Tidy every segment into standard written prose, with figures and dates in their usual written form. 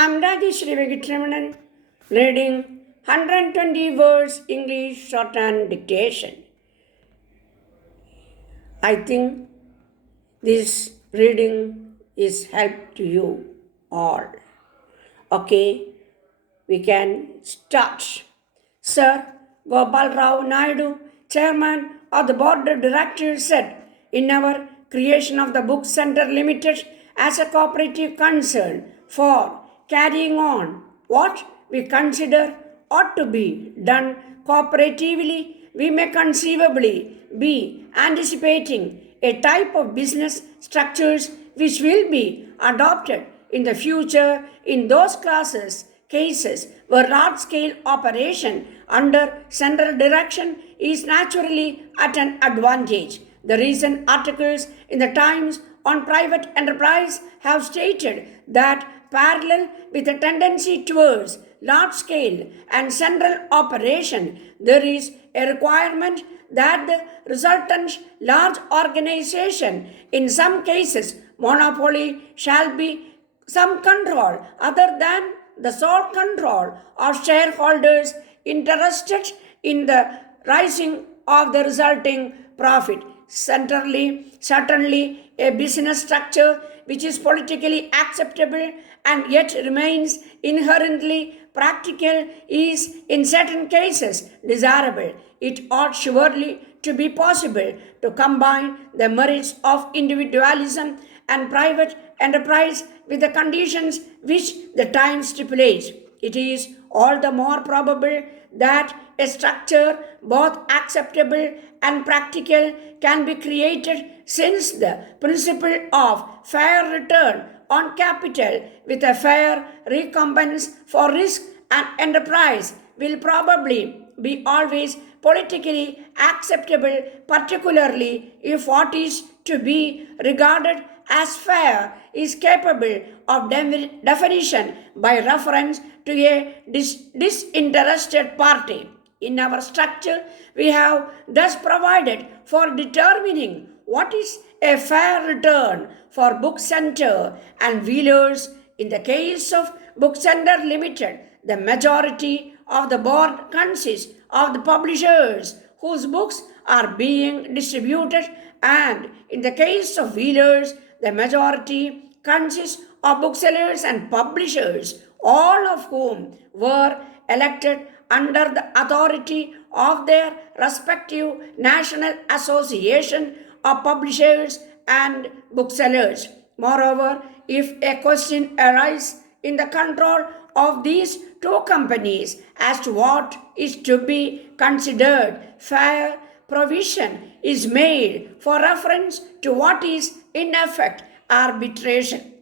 I'm Rajeshri Venkataraman, reading 120 words English Shorthand Dictation. I think this reading is help to you all. Okay, we can start. Sir Gopal Rao Naidu, Chairman of the Board of Directors, said, in our creation of the Book Center Limited as a cooperative concern for carrying on what we consider ought to be done cooperatively, we may conceivably be anticipating a type of business structures which will be adopted in the future in those cases where large-scale operation under central direction is naturally at an advantage. The recent articles in the Times on private enterprise have stated that parallel with a tendency towards large-scale and central operation, there is a requirement that the resultant large organization, in some cases monopoly, shall be some control other than the sole control of shareholders interested in the rising of the resulting profit. Certainly, a business structure which is politically acceptable and yet remains inherently practical is in certain cases desirable. It ought surely to be possible to combine the merits of individualism and private enterprise with the conditions which the time stipulates. It is all the more probable that a structure both acceptable and practical can be created, since the principle of fair return on capital with a fair recompense for risk and enterprise will probably be always politically acceptable, particularly if what is to be regarded as fair is capable of definition by reference to a disinterested party. In our structure, we have thus provided for determining what is a fair return for Book Center and Wheelers. In the case of Book Center Limited, the majority of the board consists of the publishers whose books are being distributed, and in the case of Wheelers, the majority consists of booksellers and publishers, all of whom were elected under the authority of their respective National Association of Publishers and Booksellers. Moreover, if a question arises in the control of these two companies as to what is to be considered fair, provision is made for reference to what is in effect arbitration.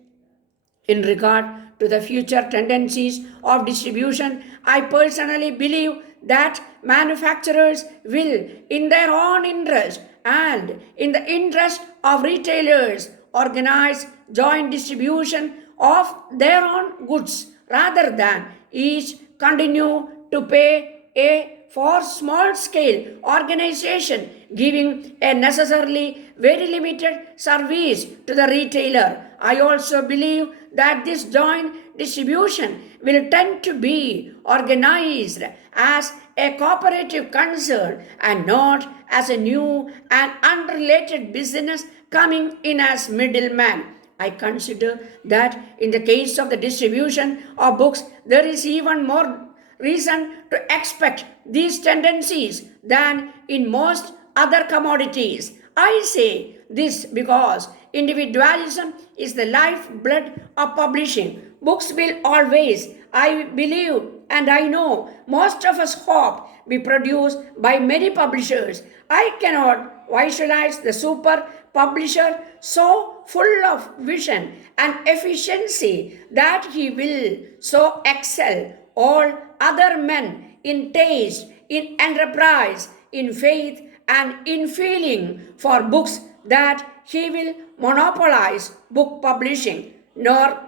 In regard to the future tendencies of distribution, I personally believe that manufacturers will, in their own interest and in the interest of retailers, organize joint distribution of their own goods rather than each continue to pay a for small scale organization giving a necessarily very limited service to the retailer. I also believe that this joint distribution will tend to be organized as a cooperative concern and not as a new and unrelated business coming in as middleman. I consider that in the case of the distribution of books, there is even more reason to expect these tendencies than in most other commodities. I say this because individualism is the lifeblood of publishing. Books will always, I believe, and I know most of us hope, be produced by many publishers. I cannot visualize the super publisher so full of vision and efficiency that he will so excel all other men in taste, in enterprise, in faith, and in feeling for books that he will monopolize book publishing, nor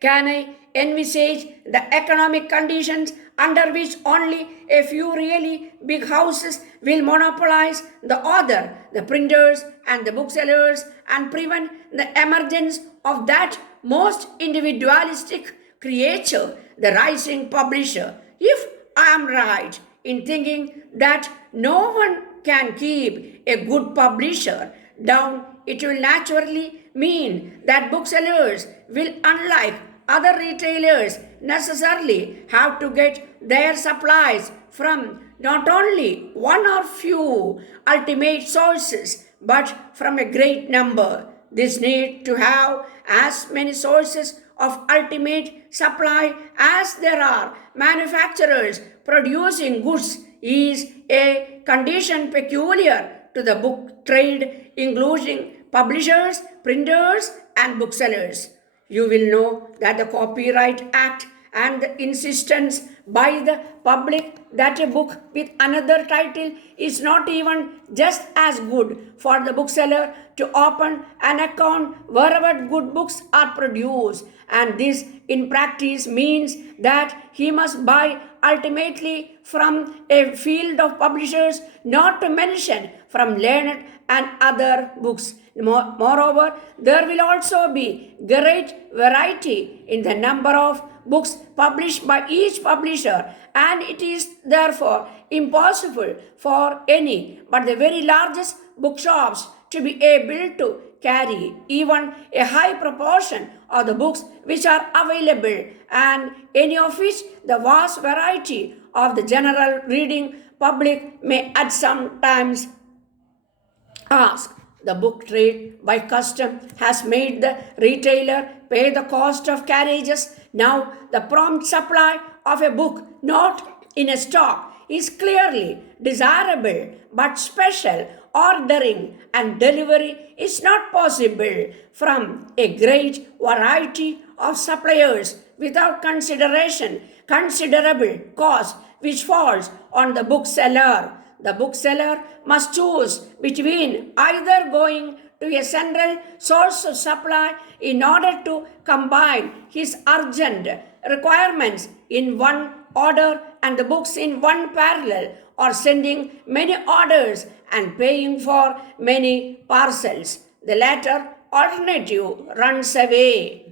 can I envisage the economic conditions under which only a few really big houses will monopolize the author, the printers, and the booksellers, and prevent the emergence of that most individualistic creator, the rising publisher. If I am right in thinking that no one can keep a good publisher down, it will naturally mean that booksellers will, unlike other retailers, necessarily have to get their supplies from not only one or few ultimate sources but from a great number. This need to have as many sources of ultimate supply as there are manufacturers producing goods is a condition peculiar to the book trade, including publishers, printers, and booksellers. You will know that the Copyright Act and the insistence by the public that a book with another title is not even just as good for the bookseller to open an account wherever good books are produced, and this in practice means that he must buy ultimately from a field of publishers, not to mention from learned and other books. Moreover, there will also be great variety in the number of books published by each publisher, and it is therefore impossible for any but the very largest bookshops to be able to carry even a high proportion of the books which are available, and any of which the vast variety of the general reading public may at some times ask. The book trade by custom has made the retailer pay the cost of carriages. Now, the prompt supply of a book not in a stock is clearly desirable, but special ordering and delivery is not possible from a great variety of suppliers without considerable cost which falls on the bookseller. The bookseller must choose between either going to a central source of supply in order to combine his urgent requirements in one order and the books in one parallel, or sending many orders and paying for many parcels. The latter alternative runs away.